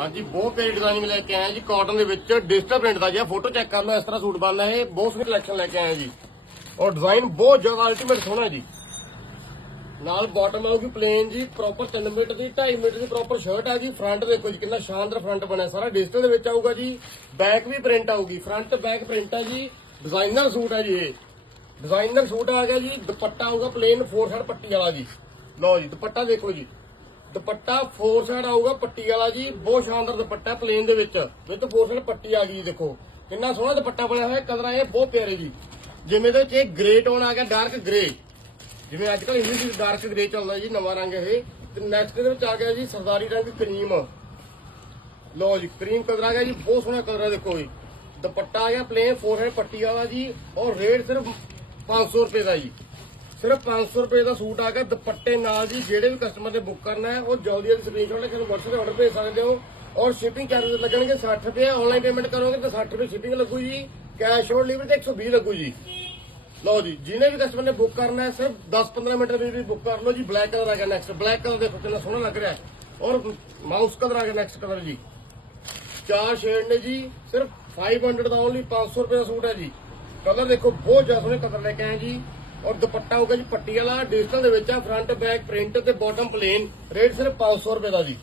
ਹਾਂਜੀ, ਬਹੁਤ ਪਿਆਰੀ ਡਿਜ਼ਾਈਨਿੰਗ ਲੈ ਕੇ ਆਇਆ ਜੀ ਕਾਟਨ ਦੇ ਵਿੱਚ ਡਿਜੀਟਲ ਪ੍ਰਿੰਟ ਦਾ ਜੀ ਆਹ ਫੋਟੋ ਚੈੱਕ ਕਰ ਲਓ, ਇਸ ਤਰ੍ਹਾਂ ਸੂਟ ਬਣਨਾ ਇਹ, ਬਹੁਤ ਸੋਹਣੀ ਕਲੈਕਸ਼ਨ ਲੈ ਕੇ ਆਇਆ ਜੀ। ਔਰ ਡਿਜ਼ਾਈਨ ਬਹੁਤ ਜ਼ਿਆਦਾ ਅਲਟੀਮੇਟ ਸੋਹਣਾ ਜੀ। ਨਾਲ ਬਾਟਮ ਆਊਗੀ ਪਲੇਨ ਜੀ ਪ੍ਰੋਪਰ 3 ਮੀਟਰ ਦੀ 2.5 ਮੀਟਰ ਦੀ ਪ੍ਰੋਪਰ ਸ਼ਰਟ ਆ ਜੀ ਫਰੰਟ ਦੇਖੋ ਜੀ, ਕਿੰਨਾ ਸ਼ਾਨਦਾਰ ਫਰੰਟ ਬਣਿਆ, ਸਾਰਾ ਡਿਜੀਟਲ ਦੇ ਵਿੱਚ ਆਊਗਾ ਜੀ ਬੈਕ ਵੀ ਪ੍ਰਿੰਟ ਆਊਗੀ ਫਰੰਟ ਬੈਕ ਪ੍ਰਿੰਟ ਆ ਜੀ ਡਿਜ਼ਾਈਨਰ ਸੂਟ ਆ ਜੀ ਇਹ। ਡਿਜ਼ਾਈਨਰ ਸੂਟ ਆ ਗਿਆ ਜੀ, ਦੁਪੱਟਾ ਆਊਗਾ ਪਲੇਨ 4 ਸਾਈਡ ਪੱਟੀ ਵਾਲਾ ਜੀ। ਲਓ ਜੀ, ਦੁਪੱਟਾ ਦੇਖੋ ਜੀ। ਦੁਪੱਟਾ ਫੋਰ ਸਾਈਡ ਆਊਗਾ ਪੱਟੀ ਵਾਲਾ ਜੀ, ਬਹੁਤ ਸ਼ਾਨਦਾਰ ਦੁਪੱਟਾ ਪਲੇਨ ਦੇ ਵਿੱਚ। ਵਿਦ ਫੋਰ ਸਾਈਡ ਪੱਟੀ ਆ ਗਈ ਜੀ, ਦੇਖੋ। ਕਿੰਨਾ ਸੋਹਣਾ ਦੁਪੱਟਾ ਬਣਿਆ ਹੋਇਆ, ਕਲਰ ਇਹ ਬਹੁਤ ਪਿਆਰੇ ਜੀ। ਜਿਵੇਂ ਦੇ ਵਿੱਚ ਇਹ ਗ੍ਰੇ ਟੋਨ ਆ ਗਿਆ ਡਾਰਕ ਗ੍ਰੇ ਜਿਵੇਂ ਅੱਜ ਕੱਲ ਇੰਗਲਿਸ਼ ਵਿੱਚ ਡਾਰਕ ਗ੍ਰੇ ਚੱਲਦਾ ਜੀ, ਨਵਾਂ ਰੰਗ ਇਹ। ਤੇ ਨੈਕਸਟ ਦੇ ਵਿੱਚ ਆ ਗਿਆ ਜੀ, ਸਰਦਾਰੀ ਰੰਗ ਕਰੀਮ ਲਓ ਜੀ ਕਰੀਮ ਕਲਰ ਆ ਗਿਆ ਜੀ, ਬਹੁਤ ਸੋਹਣਾ ਕਲਰ ਆ, ਦੇਖੋ ਜੀ। ਦੁਪੱਟਾ ਆ ਗਿਆ ਪਲੇਨ ਫੋਰ ਸਾਈਡ ਪੱਟੀ ਵਾਲਾ ਜੀ, ਔਰ ਰੇਟ ਸਿਰਫ 500 ਰੁਪਏ ਦਾ ਜੀ। ਸਿਰਫ 500 ਰੁਪਏ ਦਾ ਸੂਟ ਆ ਗਿਆ, ਦੁਪੱਟੇ ਨਾਲ ਜੀ, ਜਿਹੜੇ ਵੀ ਕਸਟਮਰ ਨੇ ਬੁੱਕ ਕਰਨਾ ਹੈ, ਉਹ ਜਲਦੀ ਜਲਦੀ ਸਕਰੀਨਸ਼ਾਟ ਲੈ ਕੇ WhatsApp ਤੇ ਆਰਡਰ ਭੇਜ ਸਕਦੇ ਹੋ ਔਰ ਸ਼ਿਪਿੰਗ ਚਾਰजेस ਲੱਗਣਗੇ 60 ਰੁਪਏ ਆਨਲਾਈਨ ਪੇਮੈਂਟ ਕਰੋਗੇ ਤਾਂ 60 ਰੁਪਏ ਸ਼ਿਪਿੰਗ ਲੱਗੂ ਜੀ ਕੈਸ਼ ਔਨ ਡਿਲੀਵਰੀ ਤੇ 120 ਲੱਗੂ ਜੀ। ਲਓ ਜੀ, ਜਿਹਨੇ ਵੀ ਕਸਟਮਰ ਨੇ ਬੁੱਕ ਕਰਨਾ ਹੈ, ਸਿਰਫ 10-15 ਮਿੰਟ ਦੇ ਵਿੱਚ ਬੁੱਕ ਕਰ ਲਓ ਜੀ ਬਲੈਕ ਕਲਰ ਆ ਗਿਆ ਨੈਕਸਟ ਬਲੈਕ ਕਲਰ ਦੇਖੋ ਕਿੰਨਾ ਸੋਹਣਾ ਲੱਗ ਰਿਹਾ ਔਰ ਮਾਊਸ ਕਲਰ ਆ ਗਿਆ ਨੈਕਸਟ ਕਲਰ ਜੀ। ਚਾਰ ਸ਼ੇਡ ਨੇ ਜੀ, ਸਿਰਫ 500 ਦਾ ਓਨਲੀ 500 ਰੁਪਏ ਦਾ ਸੂਟ ਹੈ ਜੀ। ਕਲਰ ਦੇਖੋ, ਬਹੁਤ ਜ਼ਿਆਦਾ ਸੋਹਣੇ ਕਲਰ ਲੈ ਕੇ ਆਏ ਜੀ। ਔਰ ਦੁਪੱਟਾ ਹੋਊਗਾ ਜੀ ਪੱਟੀ ਵਾਲਾ ਡਿਜੀਟਲ ਦੇ ਵਿੱਚ ਆ ਫਰੰਟ ਬੈਕ ਪ੍ਰਿੰਟ ਤੇ ਬਾਟਮ ਪਲੇਨ ਰੇਟ ਸਿਰਫ 500 ਰੁਪਏ ਦਾ ਜੀ।